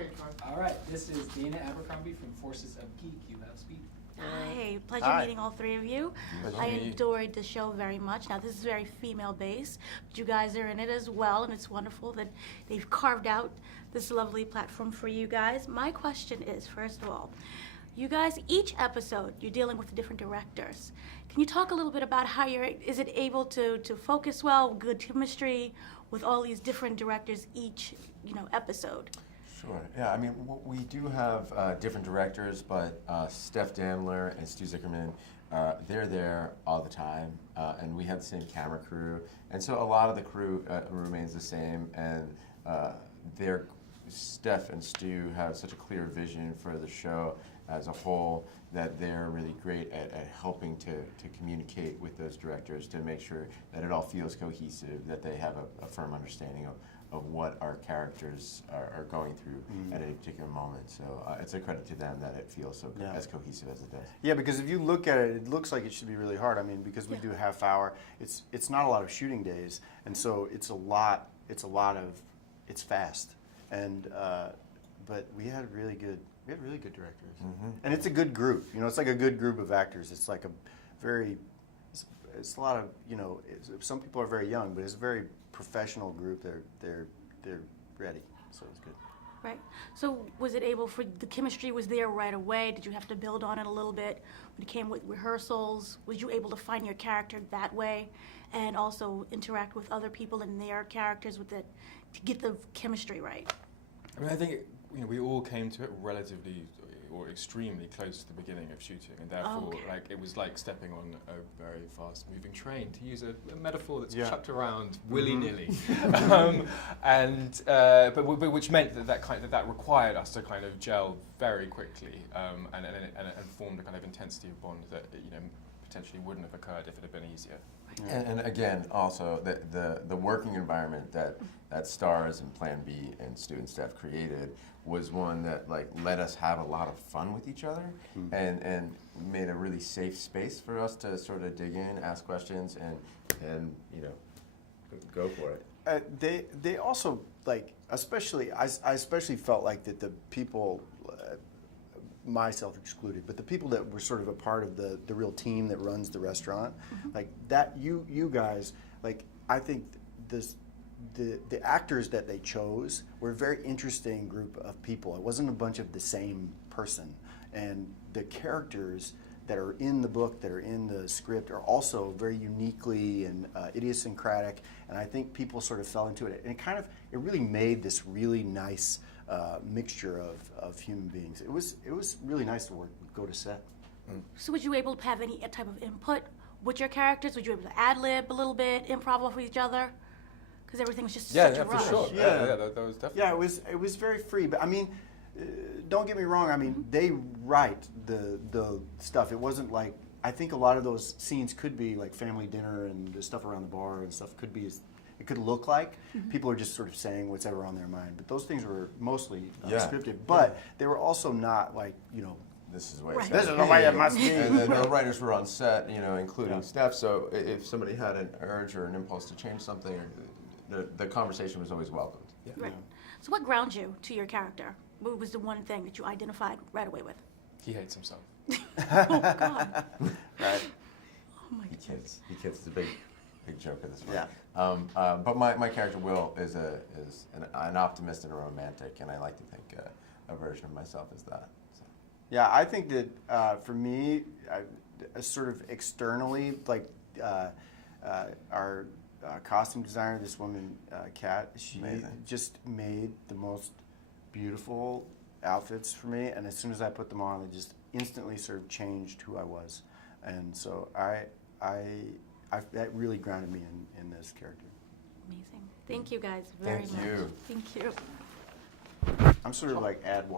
Okay, all right. This is Dana Abercrombie from Forces of Geek. You have speed. Hi, pleasure Hi. meeting all three of you. I enjoyed the show very much. Now, this is very female-based, but you guys are in it as well, and it's wonderful that they've carved out this lovely platform for you guys. My question is, first of all, you guys, each episode, you're dealing with different directors. Can you talk a little bit about how is it able to focus well, good chemistry with all these different directors each, episode? Sure. Yeah, I mean, we do have different directors, but Steph Damler and Stu Zickerman, they're there all the time, and we have the same camera crew, and so a lot of the crew remains the same, and Steph and Stu have such a clear vision for the show as a whole that they're really great at helping to communicate with those directors to make sure that it all feels cohesive, that they have a firm understanding of what our characters are going through at a particular moment. So it's a credit to them that it feels so as cohesive as it does. Yeah, because if you look at it, it looks like it should be really hard. I mean, because we do half hour, it's not a lot of shooting days, and so it's fast. And but we had really good directors, and it's a good group. It's like a good group of actors. It's like it's a lot of some people are very young, but it's a very professional group. They're ready, so it's good. Right. So was it able for the chemistry was there right away? Did you have to build on it a little bit when it came with rehearsals? Was you able to find your character that way and also interact with other people and their characters with it to get the chemistry right? I mean, I think we all came to it relatively or extremely close to the beginning of shooting, and therefore, it was like stepping on a very fast-moving train, to use a metaphor that's chucked around willy-nilly, but which meant that required us to kind of gel very quickly, and formed a kind of intensity of bond that potentially wouldn't have occurred if it had been easier. And again, also the working environment that Starz and Plan B and Stu and Steph created was one that let us have a lot of fun with each other, and made a really safe space for us to sort of dig in, ask questions, and go for it. They also I especially felt like that the people, myself excluded, but the people that were sort of a part of the real team that runs the restaurant, you guys, I think the actors that they chose were a very interesting group of people. It wasn't a bunch of the same person, and the characters that are in the book, that are in the script, are also very uniquely and idiosyncratic, and I think people sort of fell into it, and it really made this really nice mixture of human beings. It was really nice to go to set. So was you able to have any type of input with your characters? Was you able to ad-lib a little bit, improv off each other? Because everything was just such a rush. For sure. Yeah, that was definitely. Yeah, it was very free. But I mean, don't get me wrong. I mean, they write the stuff. It wasn't like, I think a lot of those scenes could be like family dinner and the stuff around the bar and stuff could be. It could look like people are just sort of saying whatever on their mind. But those things were mostly scripted. But they were also not like This is the way this is the way it must be. And the writers were on set, including Steph. So if somebody had an urge or an impulse to change something, the conversation was always welcomed. Yeah. Right. So what grounds you to your character? What was the one thing that you identified right away with? He hates himself. Oh, God. Right. Oh, my He goodness. kids is a big joke of this one. Yeah. But my character Will is an optimist and a romantic, and I like to think a version of myself is that. So. Yeah, I think that for me, sort of externally, our costume designer, this woman, Kat, she just made the most beautiful outfits for me, and as soon as I put them on, they just instantly sort of changed who I was, and so that really grounded me in this character. Amazing. Thank you guys very much. Thank you. Thank you. I'm sort of like ad